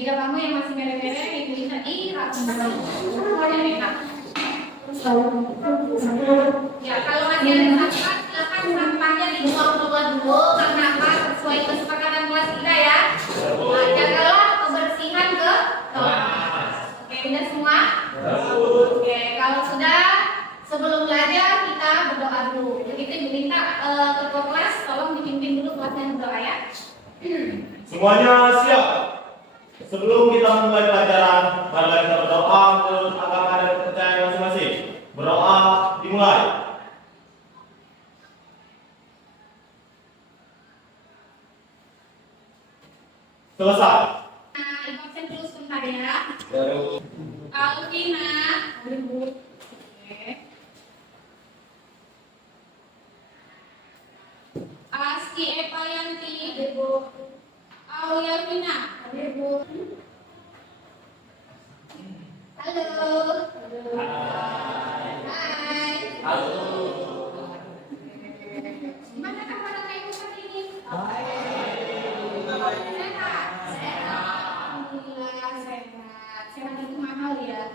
Meja kamu yang masih merah-merah itu bisa dirapikan. Semuanya merah. Ya, kalau masih ada sampah, silakan sampahnya dibuang keluar dulu karena apa? Sesuai kesepakatan kelas kita ya. Nah, jagalah kebersihan ke kelas. Oke, udah semua? Oke, kalau sudah sebelum belajar kita berdoa dulu. Jadi kita minta ketua kelas tolong dipimpin dulu kelasnya berdoa ya. Semuanya siap? Sebelum kita memulai pelajaran, mari kita berdoa menurut agama dan kepercayaan masing-masing. Berdoa dimulai. Selesai. Nah, ibu absen dulu sebentar ya. Alvina, Ibu. Oke. Asti Eva Yanti, Ibu. Aulia Vina, Ibu. Halo. Hai. Halo. Gimana kabar ibu hari ini? Sehat. Alhamdulillah sehat. Sehat itu mahal ya.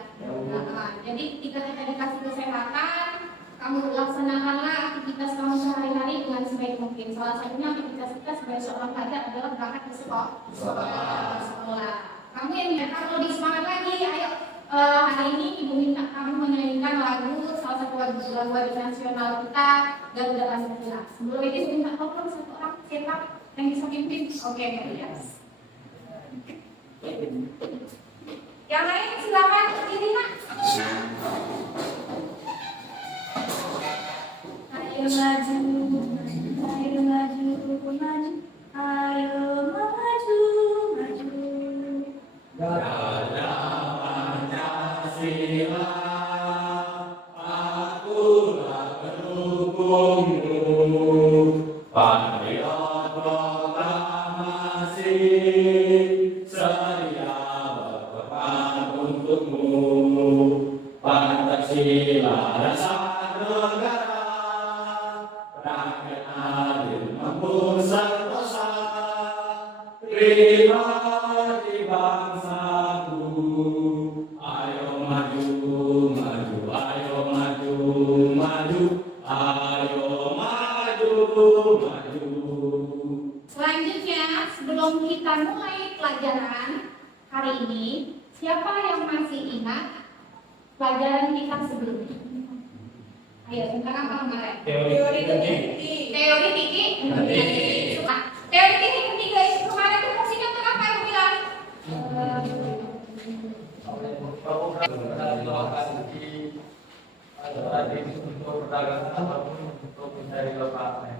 Jadi kita dikasih kesehatan, kamu laksanakanlah aktivitas kamu sehari-hari dengan sebaik mungkin. Salah satunya aktivitas kita sebagai seorang pelajar adalah berangkat ke sekolah. Kamu yang kalau di semangat lagi, ayo. Hari ini ibu minta kamu menyanyikan lagu salah satu lagu nasional kita Garuda Pancasila. Sebelum itu ibu minta tolong satu orang cetak yang bisa pimpin. Oke, ya. Yang lain silakan berdiri nak. Ayo maju, ayo maju, maju, ayo maju, maju. Garuda Pancasila, akulah pendukungmu. Patriot proklamasi, sedia berkorban untukmu. Pancasila dasar negara, rakyat adil mampu sentosa. Pribadi bangsaku, ayo maju, maju, ayo maju, maju, ayo maju, maju. Selanjutnya, sebelum kita mulai pelajaran hari ini, siapa yang masih ingat pelajaran kita sebelumnya? Ayo, tentang apa kemarin? Teori tinggi. Teori tinggi. Nah, teori tinggi ketiga itu kemarin itu fungsinya untuk apa yang bilang? Untuk perdagangan ataupun untuk mencari lokasi,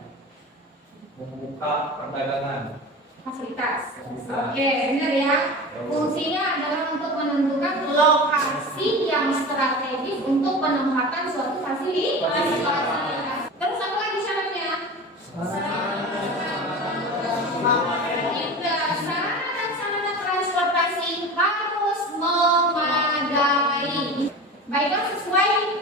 membuka perdagangan. Fasilitas. Oke, benar ya. Fungsinya adalah untuk menentukan lokasi yang strategis untuk penempatan suatu fasilitas. Terus apa lagi syaratnya? Sarana dan sarana transportasi harus memadai. Baiklah, sesuai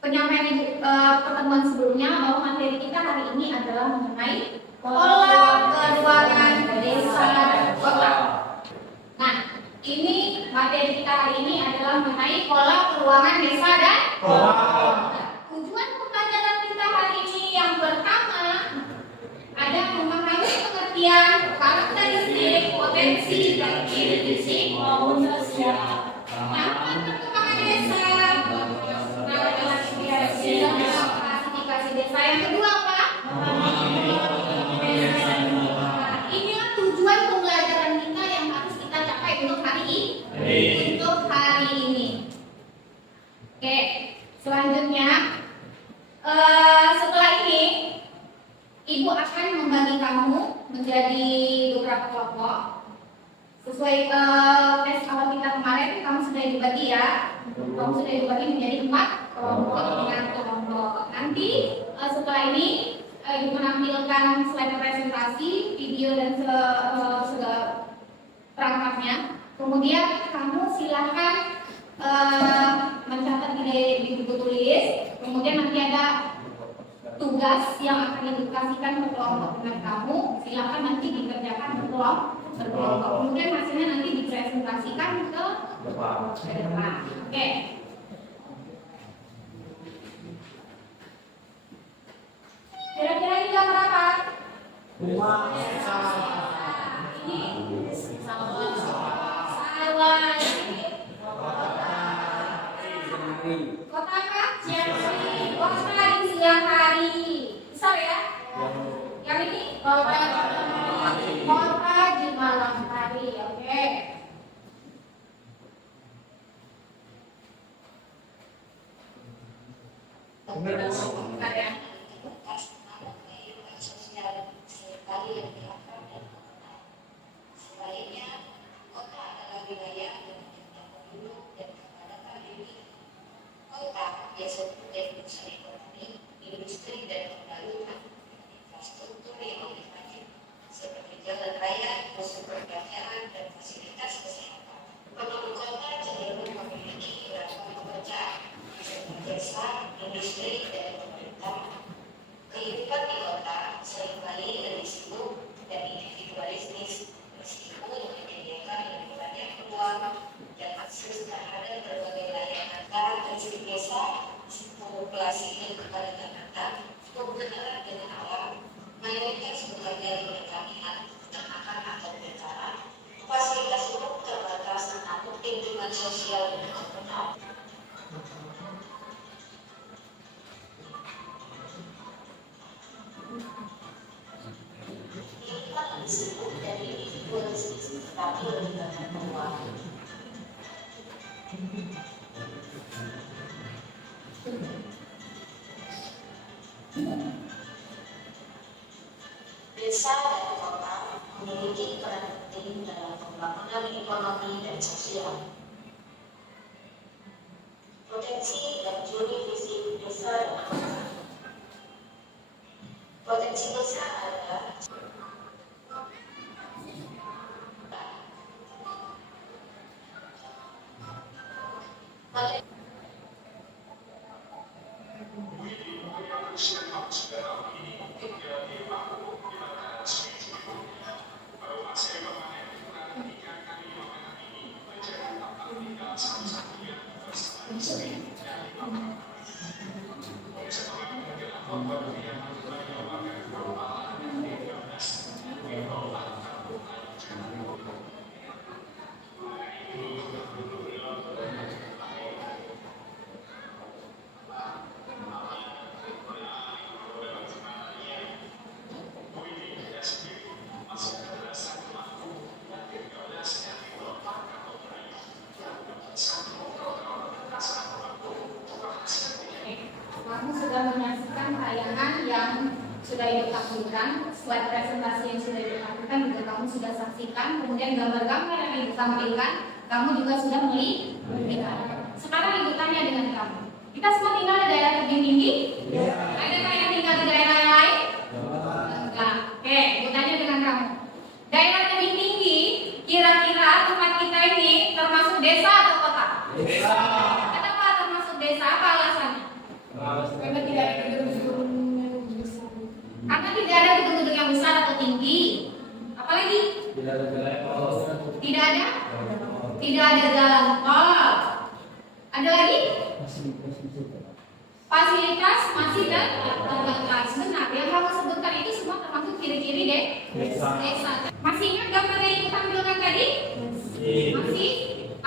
penyampaian ibu pertemuan sebelumnya bahwa materi kita hari ini adalah mengenai pola keuangan desa dan kota. Nah, ini materi kita hari ini adalah mengenai pola keuangan desa dan kota. Tujuan pembelajaran kita hari ini yang pertama ada memahami pengertian karakteristik, potensi, dan ciri-ciri maupun sosial. Apa perkembangan desa? Klasifikasi desa. Yang kedua apa? Inilah tujuan pembelajaran kita yang harus kita capai untuk hari ini. Oke, selanjutnya setelah ini ibu akan membagi kamu menjadi beberapa kelompok. Sesuai tes awal kita kemarin, kamu sudah dibagi ya. Kamu sudah dibagi menjadi 4 kelompok dengan kelompok. Nanti setelah ini ibu menampilkan slide presentasi, video dan segala perangkatnya. Kemudian kamu silahkan mencatat di buku tulis. Kemudian nanti ada tugas yang akan didedikasikan ke kelompok dengan kamu, silakan nanti dikerjakan berkelompok. Kemudian hasilnya nanti dipresentasikan ke depan. Oke. Kira-kira ini gambar apa? Ini sawah. Kota apa? Kota di siang hari. Bisa ya? Yang ini? Kota di malam hari. Oke. Bentar ya. Kehidupan di kota seringkali lebih sibuk dan individualistis, meskipun menyediakan lebih banyak peluang dan akses terhadap berbagai layanan dari desa, populasi yang kepadatan anak, kebenaran dengan alam, mayoritas bekerja di pertanian, peternakan atau betara, fasilitas umum terbatas atau lingkungan sosial yang terkenal. Sibuk dan individualistis tetapi lebih banyak peluang. Desa dan kota memiliki peran penting dalam pembangunan ekonomi dan sosial. Potensi dan ciri fisik desa dan kota. Potensi desa adalah kamu sudah menyaksikan tayangan yang sudah Ibu tampilkan, slide presentasi yang sudah Ibu tampilkan juga kamu sudah saksikan, kemudian gambar-gambar yang Ibu tampilkan, kamu juga sudah melihat. Sekarang Ibu tanya dengan kamu, kita semua tinggal di daerah tebing tinggi? Adakah yang tinggal di daerah yang lain? Enggak. Oke, Ibu tanya dengan kamu, daerah tebing tinggi, kira-kira tempat kita ini termasuk desa atau kota? Desa. Kenapa termasuk desa? Apa alasannya? Karena tidak ada gedung-gedung yang besar. Karena tidak ada gedung-gedung yang besar atau tinggi. Apalagi? Tidak ada jalan tol. Tidak ada? Tidak ada jalan tol. Ada lagi? Fasilitas masih terbatas. Benar, yang kamu sebutkan itu semua termasuk ciri-ciri desa. Masih ingat gambar yang kita tampilkan tadi? Masih?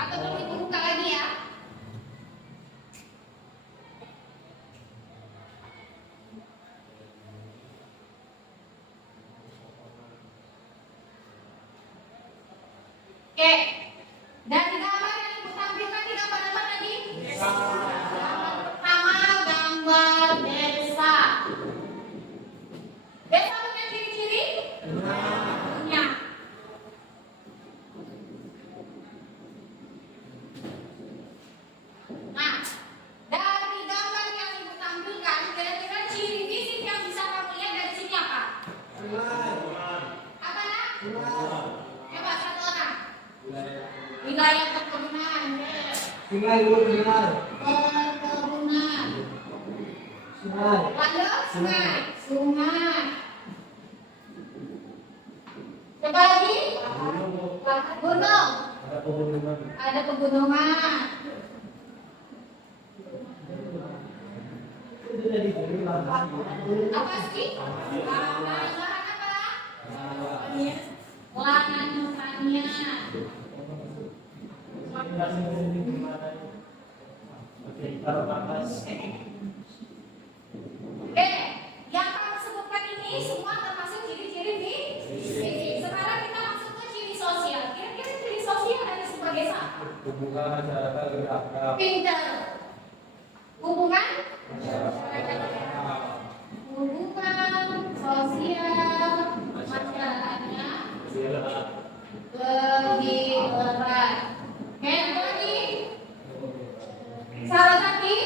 Atau perlu Ibu buka lagi ya? Oke, dari gambar yang Ibu tampilkan di gambar apa tadi? Desa. Pertama gambar desa. Desa punya ciri-ciri? Punya. Nah, dari gambar yang Ibu tampilkan, kira-kira ciri fisik yang bisa kamu lihat dari sini apa? Apa nak? Coba satu orang. Wilayah perkebunan. Tinggal dulu tinggal. Perkebunan. Lando, sungai. Sungai. Coba lagi. Gunung. Ada pegunungan. Apa sih? Lahan apa? Lahan pertanian. Oke, yang kamu sebutkan ini semua termasuk ciri-ciri fisik. Sekarang kita masuk ke ciri sosial. Kira-kira ciri sosial ada sebagai apa? Hubungan masyarakat berakrab. Pintar. Hubungan Masyarakat. hubungan sosial masyarakatnya lebih erat. Oke, apa lagi? Salah lagi?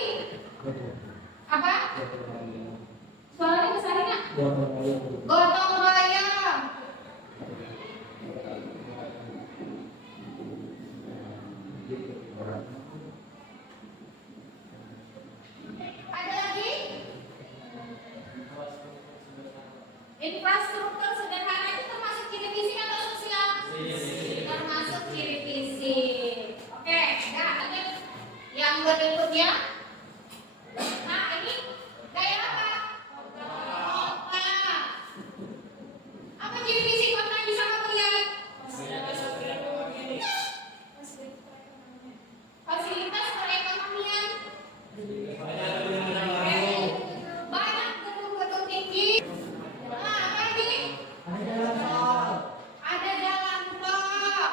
Apa? Suaranya besar nggak? Gotong royong. Ada lagi? Infrastruktur sederhana itu termasuk ciri fisik atau sosial? Termasuk ciri fisik. Oke, nah ini yang berikutnya. Nah ini gaya apa? Kota. Apa ciri fisik kota yang bisa kamu lihat? Fasilitas perekonomian. Banyak gedung-gedung tinggi. Nah, apa lagi? Ada jalan tol.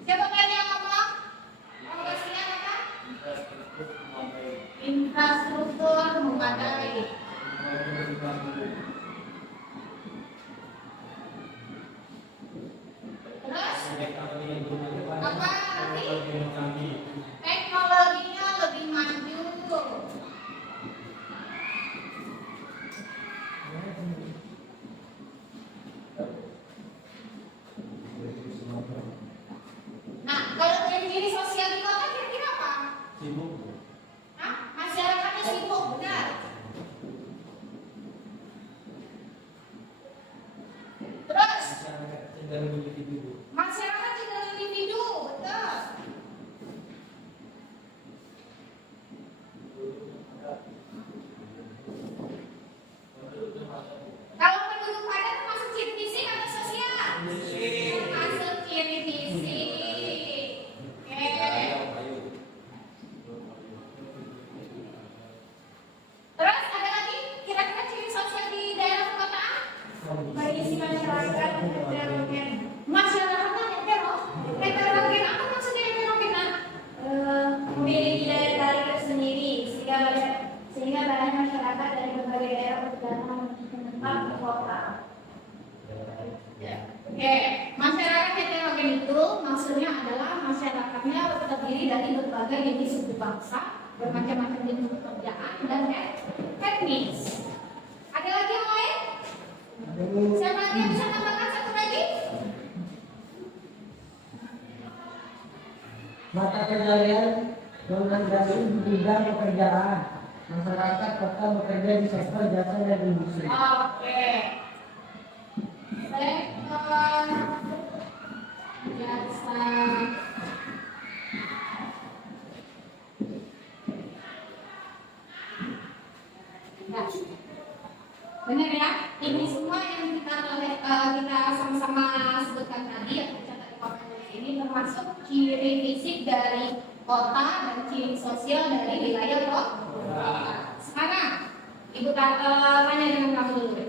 Siapa tadi yang ngomong? Mau kasihnya apa? Infrastruktur memadai. Terus apa nanti? Teknologinya lebih maju. Nah, kalau ciri-ciri sosial di kota kira-kira apa? Hah? Masyarakatnya sibuk, benar? Terus? Masyarakat cenderung individu, betul? Kalau penduduk padat termasuk ciri fisik atau sosial? Termasuk ciri fisik. Oke. Terus ada lagi kira-kira ciri sosial di daerah perkotaan? Berisi masyarakat heterogen. Masyarakatnya heterogen apa maksudnya heterogen? Memiliki daya tarik tersendiri sehingga banyak masyarakat dari berbagai daerah berdatang menetap di kota. Oke, masyarakat heterogen itu maksudnya adalah masyarakatnya terdiri dari berbagai jenis suku bangsa, bermacam-macam jenis pekerjaan dan etnis. Ada lagi yang lain? Siapa lagi yang bisa tambahkan satu lagi? Mata pencarian mengandalkan bidang pekerjaan. Masyarakat kota bekerja di sektor jasa dan industri. Oke. Sektor jasa. Ya. Benar ya? Ini semua yang kita sama-sama sebutkan tadi yang tercatat di papan ini termasuk ciri fisik dari kota dan ciri sosial dari wilayah kota. Sekarang Ibu tanya dengan kamu dulu.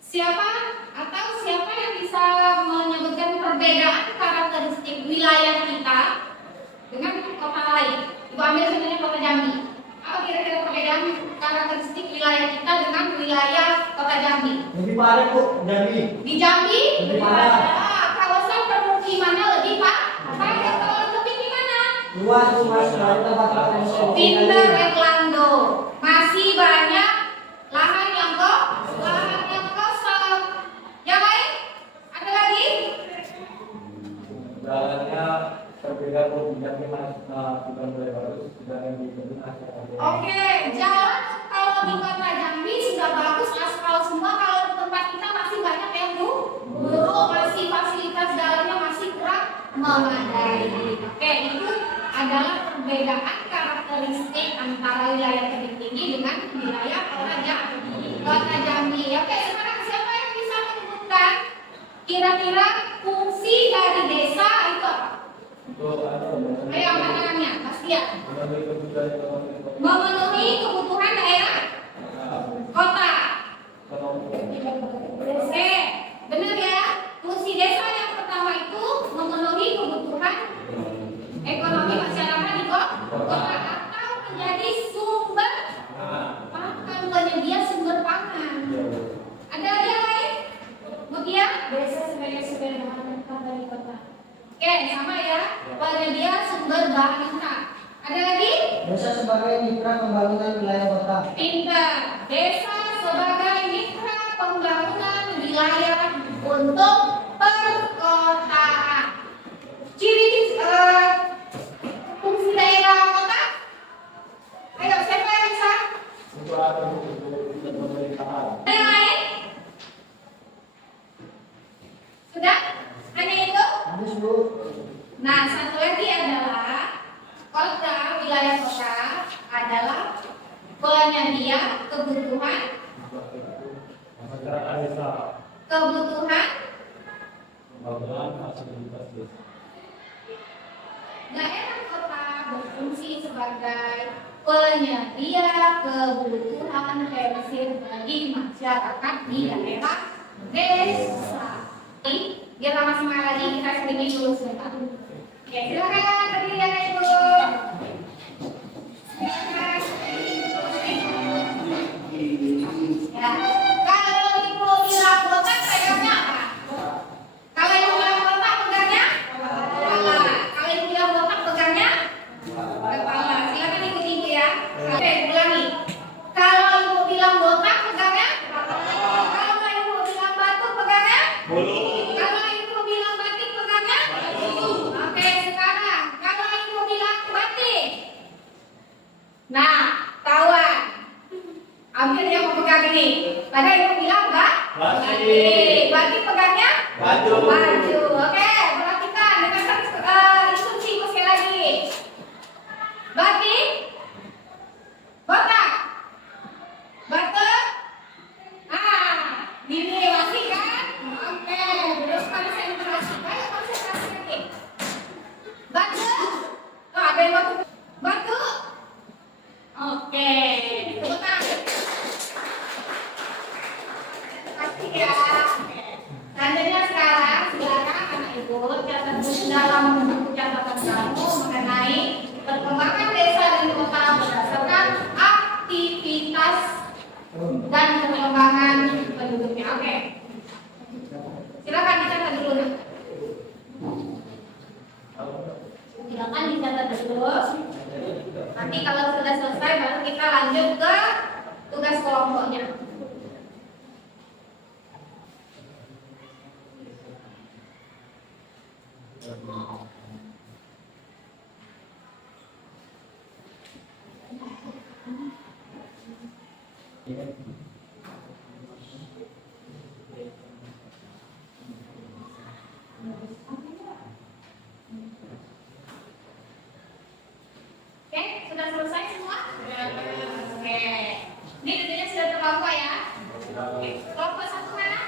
Siapa yang bisa menyebutkan perbedaan karakteristik wilayah kita dengan kota lain? Ibu ambil sebenarnya kota Jambi. Apa kira-kira perbedaan karakteristik wilayah kita dengan wilayah kota Jambi? Lebih padat Bu, Jambi. Di Jambi, Lebih padat. kawasan permukimannya lebih padat. Kalau lebih gimana? Luas luas dari tempat-tempat yang Pinter Erlando. Masih banyak lahan yang kosong. Yang lain? Ada lagi? Jalannya berbeda Dia mau pinjamnya mas, bukan mulai baru sudah yang dibentuk Oke, jalan kalau di kota Jambi sudah bagus aspal semua. Kalau di tempat kita masih banyak yang buruk, masih fasilitas jalannya masih kurang memadai. Oke, itu adalah perbedaan karakteristik antara wilayah tebing tinggi dengan wilayah kota Jambi. Oke, sekarang siapa yang bisa menyebutkan kira-kira fungsi dari desa itu apa? Ayo angkat tangannya, Bastian. Memenuhi kebutuhan daerah kota. Oke, benar ya. Fungsi desa yang pertama itu memenuhi kebutuhan ekonomi masyarakat di kota atau menjadi sumber pakan, penyedia sumber pangan. Ada yang lain? Mutia? Desa sebagai sumber bahan mentah di kota. Oke, sama ya. Penyedia sumber bahan mentah. Ada lagi? Desa sebagai mitra pembangunan wilayah kota. Pintar. Desa sebagai mitra pembangunan wilayah untuk perkotaan. Ciri fungsi daerah kota? Ayo, siapa yang bisa? Ada yang lain? Sudah? Hanya itu? Habis Bu. Nah, satu lagi adalah kota, wilayah kota adalah penyedia kebutuhan masyarakat desa, pembangunan fasilitas desa. daerah kota berfungsi sebagai penyedia kebutuhan prinsip bagi masyarakat di daerah desa. Biar lama semangat lagi kita screening dulu sebentar. Oke, silakan berdiri ya Ibu. Silakan. Ya, kalau Ibu bilang botak pegangnya apa? Kalau Ibu bilang botak pegangnya? Kepala. Kalau Ibu bilang botak pegangnya? Kepala. Silakan ikuti Ibu ya. Oke, ulangi. Kalau Ibu bilang botak pegangnya? Kalau Ibu bilang batu pegangnya? Bulu. Kalau Ibu bilang batik pegangnya? Oke, sekarang kalau Ibu bilang batik. Nah, kawan. Ambil yang mau pegang ini. Tadi Ibu bilang enggak? Batik. Batik pegangnya? Baju. Baju. Oke, perhatikan. Dengarkan instruksi Ibu sekali lagi. Batik. Botak. Batik. Ah, ini masih kan? Oke, terus konsentrasi. Ayo konsentrasi lagi. Batu. Oh, ada yang batu. Batu. Oke, tepuk tangan. Pasti ya. Selanjutnya sekarang silakan anak ibu catat dalam buku catatan kamu mengenai perkembangan desa dan kota berdasarkan aktivitas dan perkembangan penduduknya. Oke. Silakan dicatat dulu. Nak. Silakan dicatat dulu. Nanti kalau sudah selesai baru kita lanjut ke tugas kelompoknya. Oke, sudah selesai semua? Oke. Ini tentunya sudah terkelompok ya. Oke, kelompok satu mana?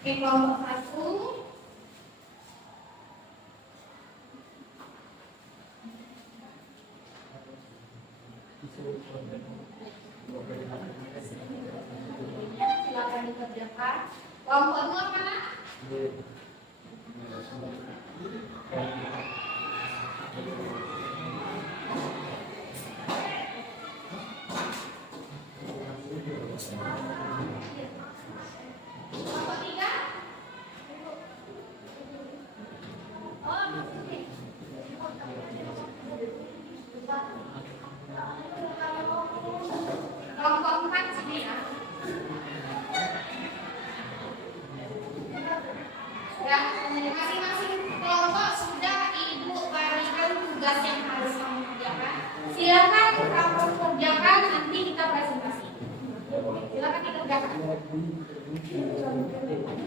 Oke, kelompok satu. Silakan dikerjakan. Kelompok dua mana? Kelompok tiga? Oh, maksudnya. Kelompok empat sini ya. Ya, masing-masing kelompok sudah Ibu bagi Silakan dikerjakan. Oke, silakan dikerjakan.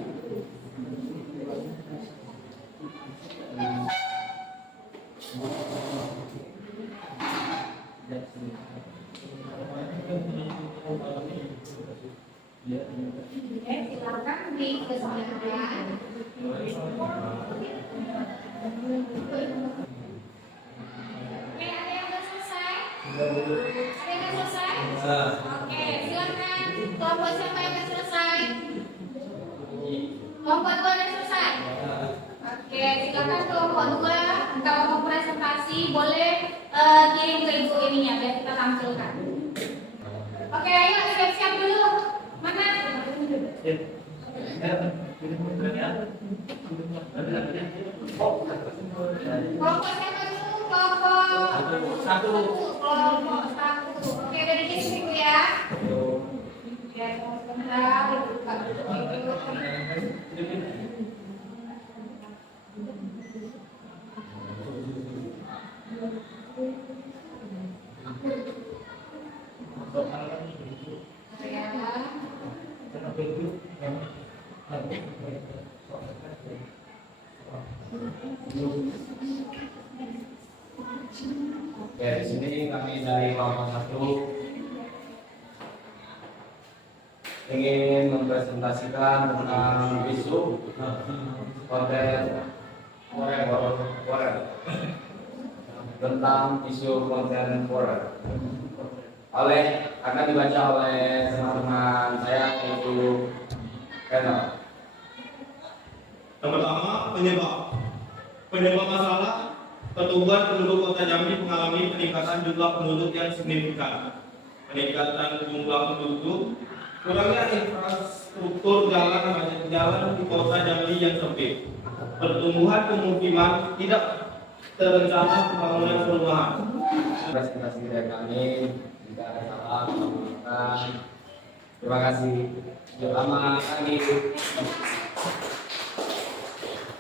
Oke, ada yang sudah selesai? Ada yang sudah selesai? Oke, silakan. Kelompok siapa yang sudah selesai? Kelompok 2 sudah selesai? Oke, silakan kelompok 2 kalau mau presentasi boleh kirim ke ibu ininya biar kita tampilkan. Oke, ayo siap-siap dulu. Mana? Kelompok siapa dulu? Kelompok satu. Kelompok 1. Oke, dari sini dulu ya. Ya, sebentar. Buka dulu. Oke, di sini kami dari kelompok 1 ingin mempresentasikan tentang isu konten foreign tentang isu konten foreign akan dibaca oleh teman-teman saya yaitu Renal. Yang pertama, penyebab masalah pertumbuhan penduduk Kota Jambi mengalami peningkatan jumlah penduduk yang signifikan. Peningkatan jumlah penduduk, kurangnya infrastruktur jalan, banyak jalan di Kota Jambi yang sempit. Pertumbuhan pemukiman tidak terencana pembangunan perumahan. Presentasi dari kami, jika ada salah, maafkan. Terima kasih. Selamat pagi.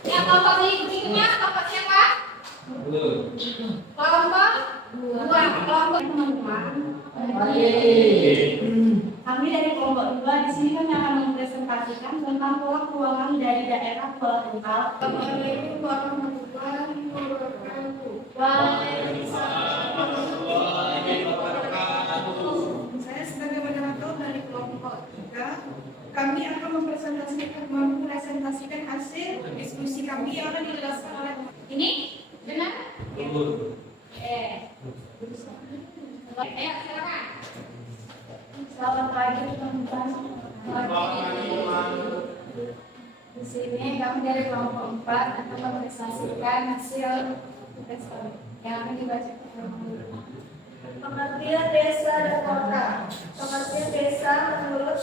Ya, kelompok berikutnya kelompok siapa? Kelompok 2. Kelompok teman-teman. Kami dari kelompok 2 di sini kami akan mempresentasikan tentang pola keuangan dari daerah volatile. Assalamualaikum warahmatullahi wabarakatuh. Saya sebagai moderator dari kelompok 3, kami akan mempresentasikan hasil diskusi kami yang akan dijelaskan oleh Ini benar? Ayo silakan. Selamat pagi teman-teman. Di sini kami dari kelompok 4 akan mempresentasikan hasil yang akan dibacakan. Pengertian desa dan kota. Pengertian desa menurut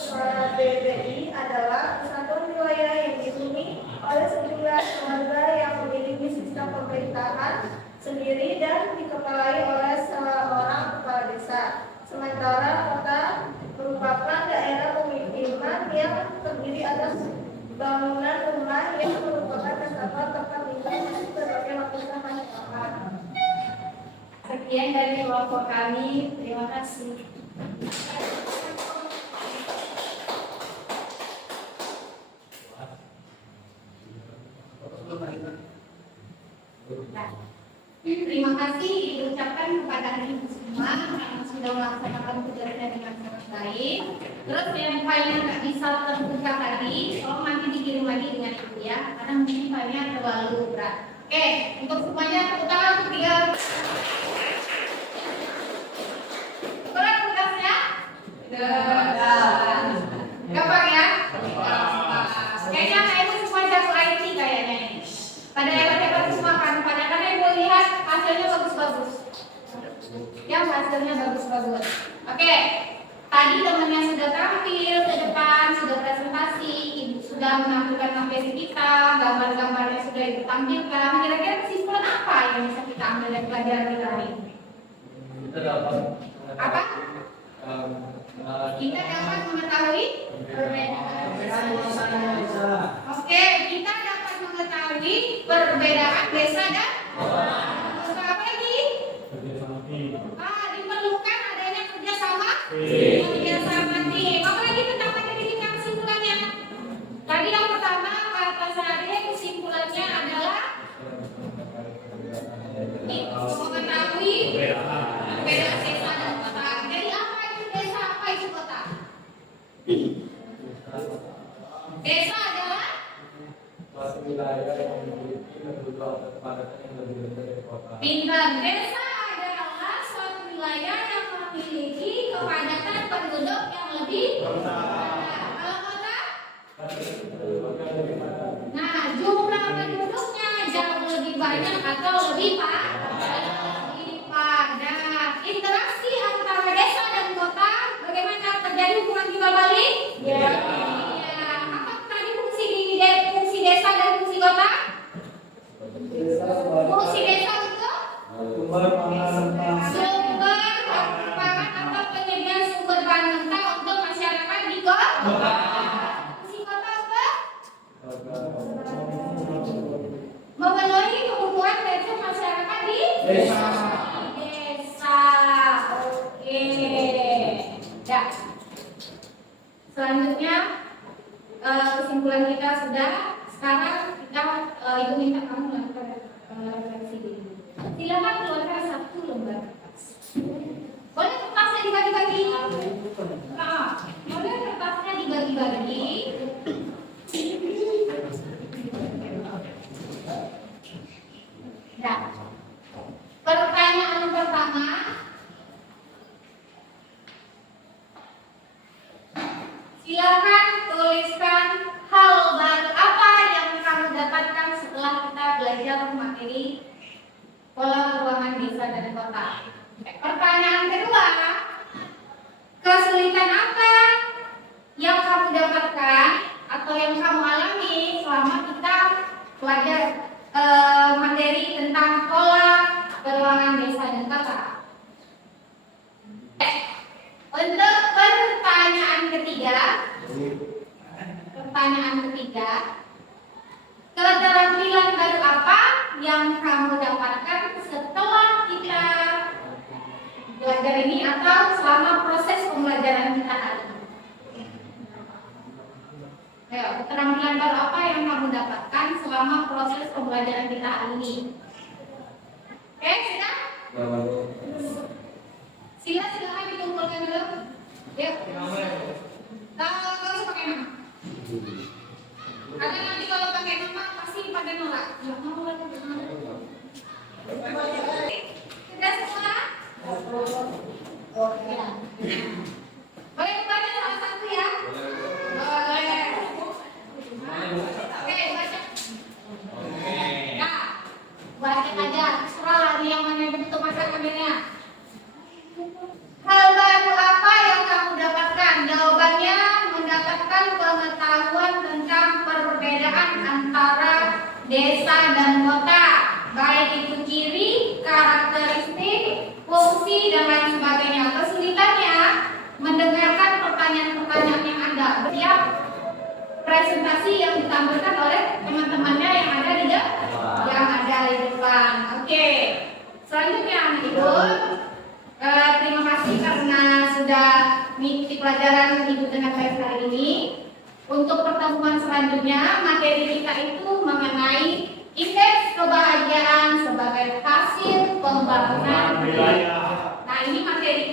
BBI adalah kesatuan wilayah yang dihuni oleh sejumlah warga yang memiliki sistem pemerintahan sendiri dan dikepalai oleh seorang kepala desa. Sementara kota merupakan daerah pemukiman yang terdiri atas bangunan rumah yang merupakan kesatuan tempat tinggal berbagai lapisan masyarakat. Sekian dari kelompok kami. Terima kasih. Terima kasih diucapkan kepada ibu semua karena sudah melaksanakan tugasnya dengan sangat baik. Terus yang filenya nggak bisa terbuka tadi, tolong nanti dikirim lagi dengan ibu ya, karena mungkin filenya terlalu berat. Oke, untuk semuanya tepuk tangan untuk 3. Berat tugasnya? Gampang ya? Kayaknya ibu semua jago IT kayaknya ini. Pada hebat-hebat semua kan? Karena ibu lihat hasilnya bagus-bagus. Yang hasilnya bagus-bagus. Oke, tadi temannya sudah tampil ke depan, sudah presentasi, ibu sudah menampilkan materi kita, gambar-gambarnya sudah ibu tampilkan. Kira-kira kesimpulan apa yang bisa kita ambil dari pelajaran kita hari ini? Apa? Kita dapat mengetahui perbedaan. Oke, kita dapat mengetahui perbedaan desa dan kota. Apa lagi? Diperlukan adanya kerjasama. Kerjasama tim. Apa lagi? suatu wilayah yang memiliki penduduk atau kepadatan yang lebih rendah dari kota. Pintar. Desa adalah suatu wilayah yang memiliki kepadatan penduduk yang lebih rendah. Kalau kota? Nah, jumlah penduduknya jauh lebih banyak atau lebih padat. Interaksi antara desa dan kota, bagaimana terjadi hubungan timbal balik? Iya. Apa tadi fungsi desa dan fungsi kota? Fungsi desa untuk sumber pangan atau penyediaan sumber bahan mentah untuk masyarakat di kota. Fungsi kota untuk memenuhi kebutuhan dasar masyarakat di desa. Oke. Ya. Selanjutnya kesimpulan kita sudah. Sekarang kita ibu minta kamu melakukan refleksi dulu. Silakan keluarkan 1 lembar kertas. Boleh kertasnya dibagi-bagi? Nah, boleh kertasnya dibagi-bagi. Nah, pertanyaan pertama, silakan tuliskan hal baru apa yang kamu dapatkan setelah kita belajar materi pola ruangan desa dan kota. Pertanyaan kedua, kesulitan apa yang kamu dapatkan atau yang kamu alami selama kita belajar materi tentang pola ruangan desa dan kota. Untuk pertanyaan ketiga, keterampilan baru apa yang kamu dapatkan setelah kita belajar ini atau selama proses pembelajaran kita hari ini? Ayo, keterampilan baru apa yang kamu dapatkan selama proses pembelajaran kita hari ini? Oke, sudah? Silakan dikumpulkan dulu. Yuk. Kalau usah pakai nama. Karena nanti kalau pakai nama pasti pada nolak. Ya, mau lagi. Sudah semua? Oke. Boleh baca salah satu ya? Boleh. Oke, baca. Nah, baca aja. Serah yang mana bentuk mata kameranya. Hal baru apa yang kamu dapatkan? Jawabannya mendapatkan pengetahuan tentang perbedaan antara desa dan kota, baik itu ciri, karakteristik, fungsi dan lain sebagainya. Kesulitannya mendengarkan pertanyaan-pertanyaan yang ada. Setiap presentasi yang ditampilkan oleh teman-temannya yang ada di depan. Oke. Selanjutnya anak ibu. Terima kasih karena sudah mengikuti pelajaran Ibu dengan baik hari ini. Untuk pertemuan selanjutnya, materi kita itu mengenai indeks kebahagiaan sebagai hasil pembangunan wilayah. Nah, ini materi